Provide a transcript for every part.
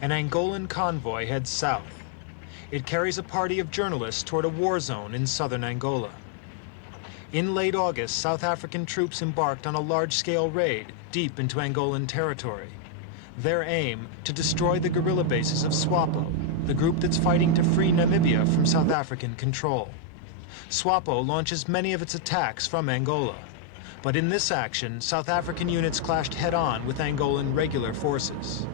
An Angolan convoy heads south. It carries a party of journalists toward a war zone in southern Angola. In late August, South African troops embarked on a large-scale raid deep into Angolan territory. Their aim, to destroy the guerrilla bases of SWAPO, the group that's fighting to free Namibia from South African control. SWAPO launches many of its attacks from Angola. But in this action, South African units clashed head-on with Angolan regular forces.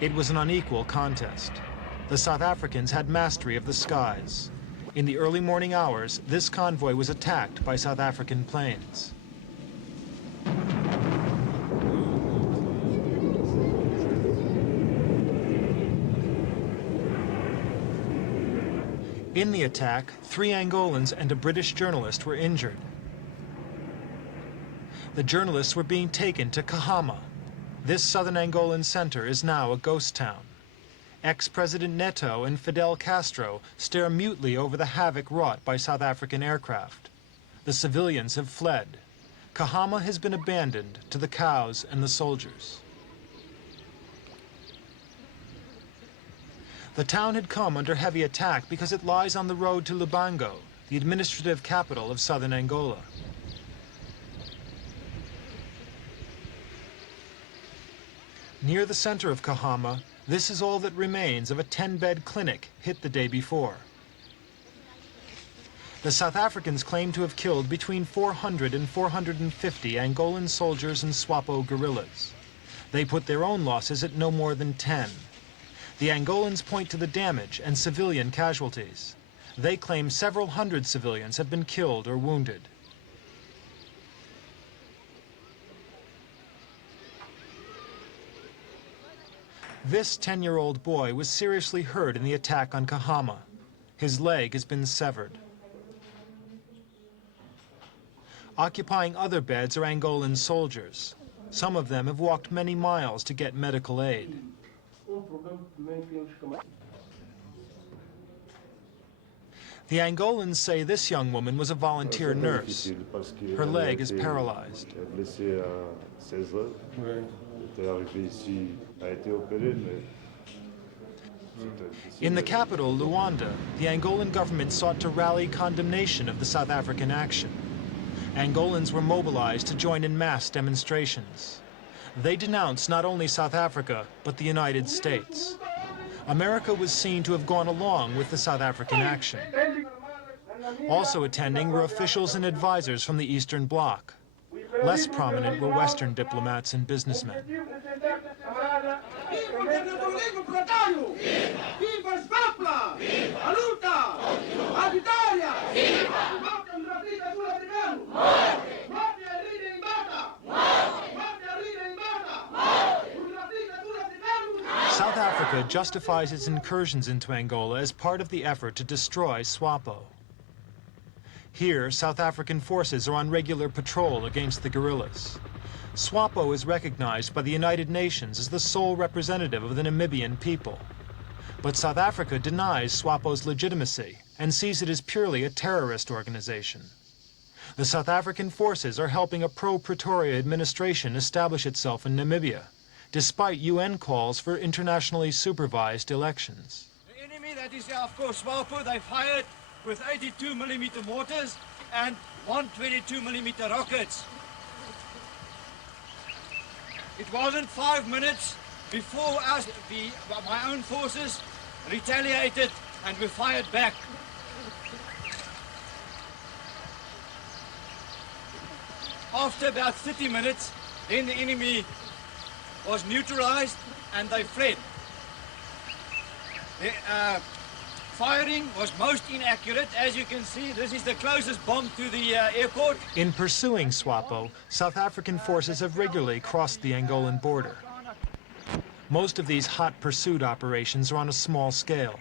It was an unequal contest. The South Africans had mastery of the skies. In the early morning hours, this convoy was attacked by South African planes. In the attack, 3 Angolans and a British journalist were injured. The journalists were being taken to Kahama. This southern Angolan center is now a ghost town. Ex-President Neto and Fidel Castro stare mutely over the havoc wrought by South African aircraft. The civilians have fled. Kahama has been abandoned to the cows and the soldiers. The town had come under heavy attack because it lies on the road to Lubango, the administrative capital of southern Angola. Near the center of Kahama, this is all that remains of a 10-bed clinic hit the day before. The South Africans claim to have killed between 400 and 450 Angolan soldiers and SWAPO guerrillas. They put their own losses at no more than 10. The Angolans point to the damage and civilian casualties. They claim several hundred civilians have been killed or wounded. This 10-year-old boy was seriously hurt in the attack on Kahama. His leg has been severed. Occupying other beds are Angolan soldiers. Some of them have walked many miles to get medical aid. The Angolans say this young woman was a volunteer nurse. Her leg is paralyzed. In the capital, Luanda, the Angolan government sought to rally condemnation of the South African action. Angolans were mobilized to join in mass demonstrations. They denounced not only South Africa, but the United States. America was seen to have gone along with the South African action. Also attending were officials and advisors from the Eastern Bloc. Less prominent were Western diplomats and businessmen. South Africa justifies its incursions into Angola as part of the effort to destroy SWAPO. Here, South African forces are on regular patrol against the guerrillas. SWAPO is recognized by the United Nations as the sole representative of the Namibian people. But South Africa denies SWAPO's legitimacy and sees it as purely a terrorist organization. The South African forces are helping a pro-Pretoria administration establish itself in Namibia, despite UN calls for internationally supervised elections. The enemy, that is, of course, SWAPO, they fired with 82mm mortars and 122mm rockets. It wasn't 5 minutes before us, my own forces, retaliated and we fired back. After about 30 minutes, then the enemy was neutralized and they fled. The firing was most inaccurate. As you can see, this is the closest bomb to the airport. In pursuing SWAPO, South African forces have regularly crossed the Angolan border. Most of these hot pursuit operations are on a small scale.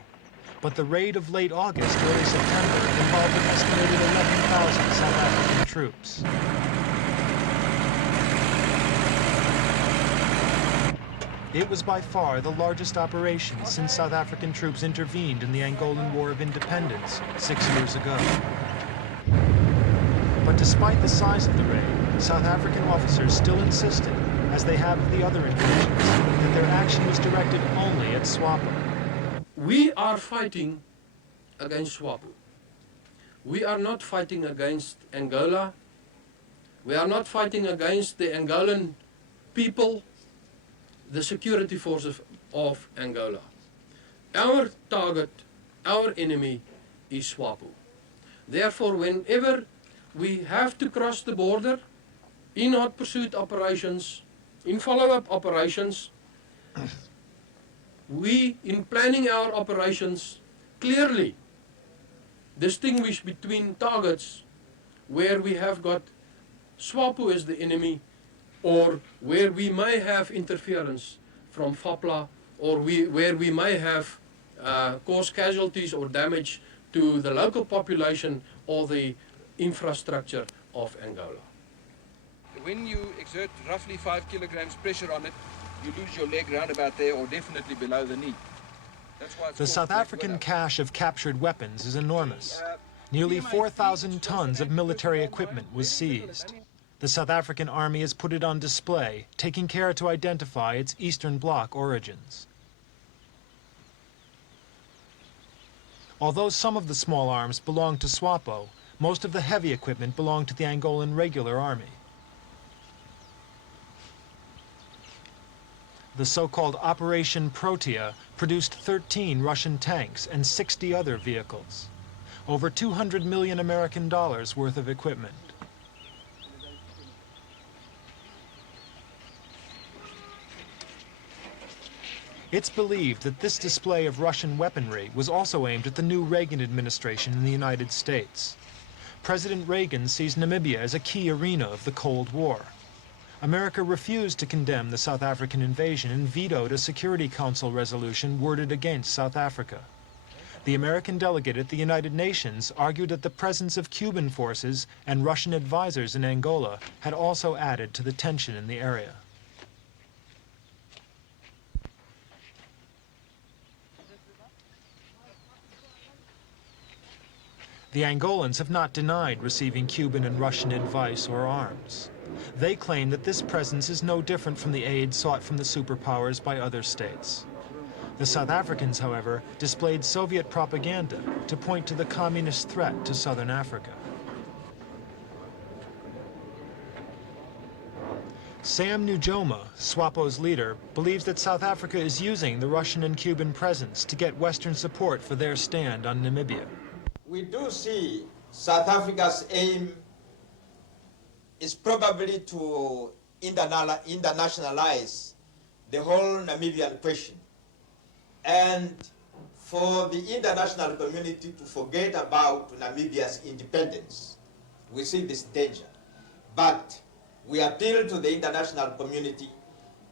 But the raid of late August, early September involved an estimated 11,000 South African troops. It was by far the largest operation since South African troops intervened in the Angolan War of Independence 6 years ago. But despite the size of the raid, South African officers still insisted, as they have of the other incursions, that their action was directed only at SWAPO. We are fighting against SWAPO. We are not fighting against Angola. We are not fighting against the Angolan people, the security forces of Angola. Our target, our enemy is SWAPO. Therefore, whenever we have to cross the border in hot pursuit operations, in follow-up operations, we, in planning our operations, clearly distinguish between targets where we have got SWAPO as the enemy, or where we may have interference from FAPLA, or where we may have caused casualties or damage to the local population or the infrastructure of Angola. When you exert roughly 5 kilograms pressure on it, you lose your leg round about there, or definitely below the knee. That's why it's The called South flat African weather. cache of captured weapons is enormous. Nearly 4,000 tons of military equipment was seized. The South African Army has put it on display, taking care to identify its Eastern Bloc origins. Although some of the small arms belong to SWAPO, most of the heavy equipment belonged to the Angolan Regular Army. The so-called Operation Protea produced 13 Russian tanks and 60 other vehicles. Over $200 million American dollars worth of equipment. It's believed that this display of Russian weaponry was also aimed at the new Reagan administration in the United States. President Reagan sees Namibia as a key arena of the Cold War. America refused to condemn the South African invasion and vetoed a Security Council resolution worded against South Africa. The American delegate at the United Nations argued that the presence of Cuban forces and Russian advisors in Angola had also added to the tension in the area. The Angolans have not denied receiving Cuban and Russian advice or arms. They claim that this presence is no different from the aid sought from the superpowers by other states. The South Africans, however, displayed Soviet propaganda to point to the communist threat to southern Africa. Sam Nujoma, SWAPO's leader, believes that South Africa is using the Russian and Cuban presence to get Western support for their stand on Namibia. We do see South Africa's aim is probably to internationalize the whole Namibian question, and for the international community to forget about Namibia's independence. We see this danger, but we appeal to the international community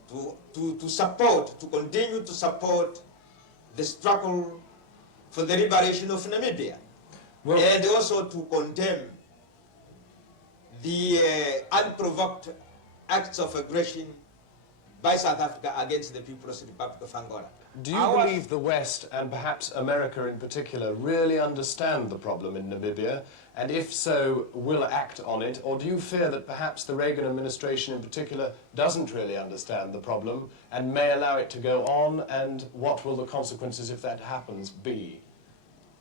to continue to support the struggle for the liberation of Namibia. Well, and also to condemn the unprovoked acts of aggression by South Africa against the People's Republic of Angola. Do you believe the West, and perhaps America in particular, really understand the problem in Namibia, and if so, will act on it, or do you fear that perhaps the Reagan administration in particular doesn't really understand the problem and may allow it to go on, and what will the consequences if that happens be?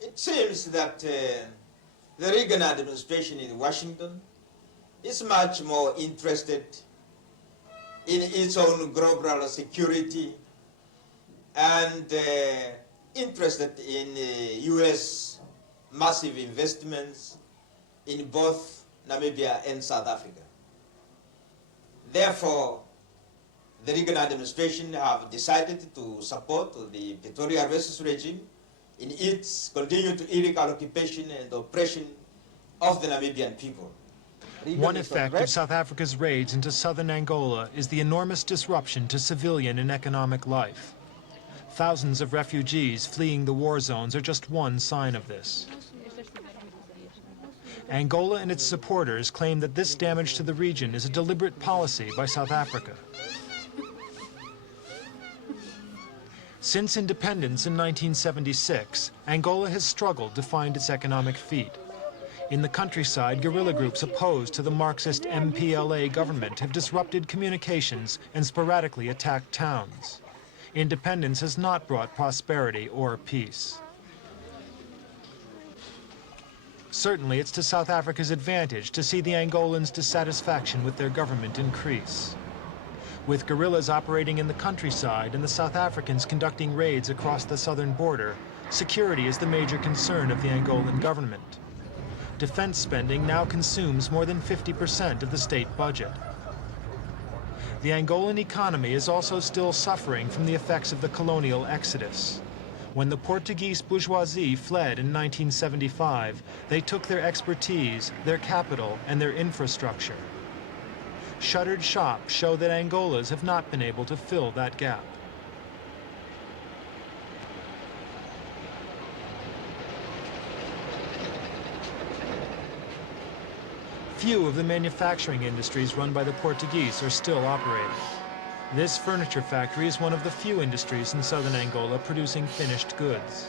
It seems that the Reagan administration in Washington is much more interested in its own global security and interested in U.S. massive investments in both Namibia and South Africa. Therefore, the Reagan administration have decided to support the Pretoria versus regime in its continued illegal occupation and oppression of the Namibian people. One effect of South Africa's raids into southern Angola is the enormous disruption to civilian and economic life. Thousands of refugees fleeing the war zones are just one sign of this. Angola and its supporters claim that this damage to the region is a deliberate policy by South Africa. Since independence in 1976, Angola has struggled to find its economic feet. In the countryside, guerrilla groups opposed to the Marxist MPLA government have disrupted communications and sporadically attacked towns. Independence has not brought prosperity or peace. Certainly, it's to South Africa's advantage to see the Angolans' dissatisfaction with their government increase. With guerrillas operating in the countryside and the South Africans conducting raids across the southern border, security is the major concern of the Angolan government. Defense spending now consumes more than 50% of the state budget. The Angolan economy is also still suffering from the effects of the colonial exodus. When the Portuguese bourgeoisie fled in 1975, they took their expertise, their capital, and their infrastructure. Shuttered shops show that Angolas have not been able to fill that gap. Few of the manufacturing industries run by the Portuguese are still operating. This furniture factory is one of the few industries in southern Angola producing finished goods.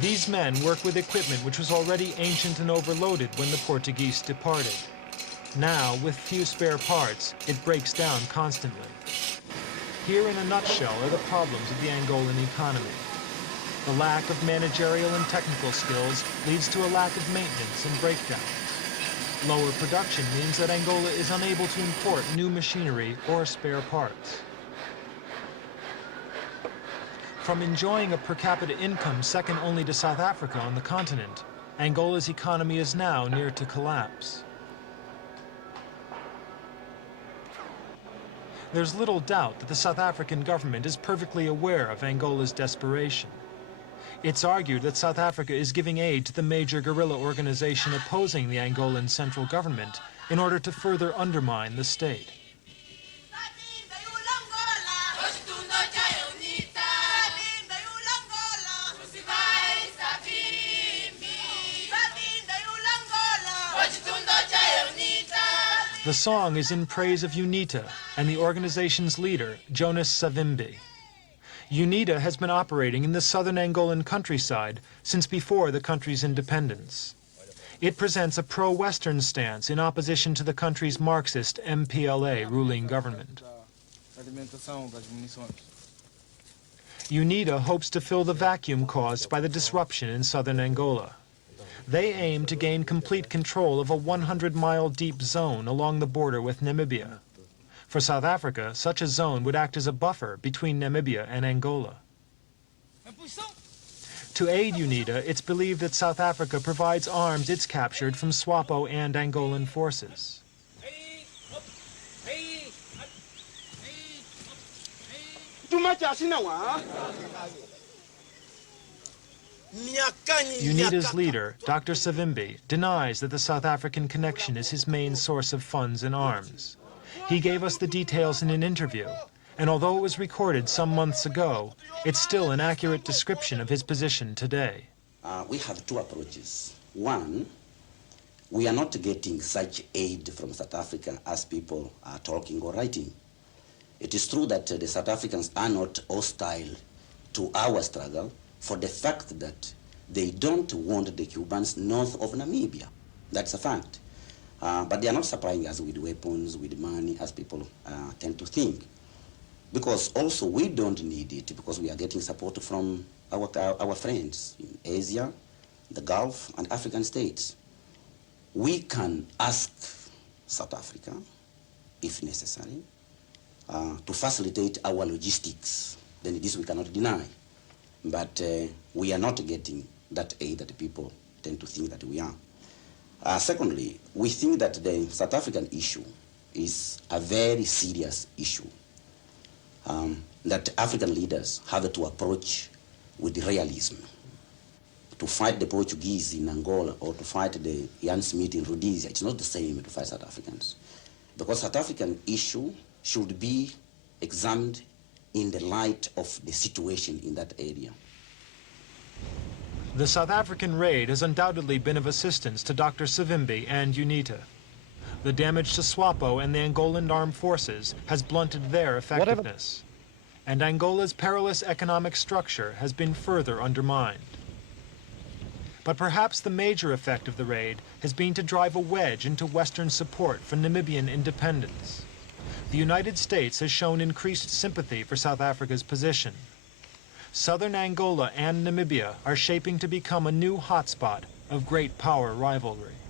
These men work with equipment which was already ancient and overloaded when the Portuguese departed. Now, with few spare parts, it breaks down constantly. Here in a nutshell are the problems of the Angolan economy. The lack of managerial and technical skills leads to a lack of maintenance and breakdown. Lower production means that Angola is unable to import new machinery or spare parts. From enjoying a per capita income second only to South Africa on the continent, Angola's economy is now near to collapse. There's little doubt that the South African government is perfectly aware of Angola's desperation. It's argued that South Africa is giving aid to the major guerrilla organization opposing the Angolan central government in order to further undermine the state. The song is in praise of UNITA and the organization's leader, Jonas Savimbi. UNITA has been operating in the southern Angolan countryside since before the country's independence. It presents a pro-Western stance in opposition to the country's Marxist MPLA ruling government. UNITA hopes to fill the vacuum caused by the disruption in southern Angola. They aim to gain complete control of a 100-mile deep zone along the border with Namibia. For South Africa, such a zone would act as a buffer between Namibia and Angola. To aid UNITA, it's believed that South Africa provides arms it's captured from SWAPO and Angolan forces. UNITA's leader, Dr. Savimbi, denies that the South African connection is his main source of funds and arms. He gave us the details in an interview, and although it was recorded some months ago, it's still an accurate description of his position today. We have two approaches. One, we are not getting such aid from South Africa as people are talking or writing. It is true that the South Africans are not hostile to our struggle for the fact that they don't want the Cubans north of Namibia. That's a fact. But they are not supplying us with weapons, with money, as people tend to think. Because also we don't need it because we are getting support from our friends in Asia, the Gulf, and African states. We can ask South Africa, if necessary, to facilitate our logistics. Then this we cannot deny. But we are not getting that aid that people tend to think that we are. Secondly, we think that the South African issue is a very serious issue that African leaders have to approach with realism. To fight the Portuguese in Angola or to fight the Jan Smith in Rhodesia, it's not the same to fight South Africans. Because South African issue should be examined in the light of the situation in that area. The South African raid has undoubtedly been of assistance to Dr. Savimbi and UNITA. The damage to SWAPO and the Angolan armed forces has blunted their effectiveness. And Angola's perilous economic structure has been further undermined. But perhaps the major effect of the raid has been to drive a wedge into Western support for Namibian independence. The United States has shown increased sympathy for South Africa's position. Southern Angola and Namibia are shaping to become a new hotspot of great power rivalry.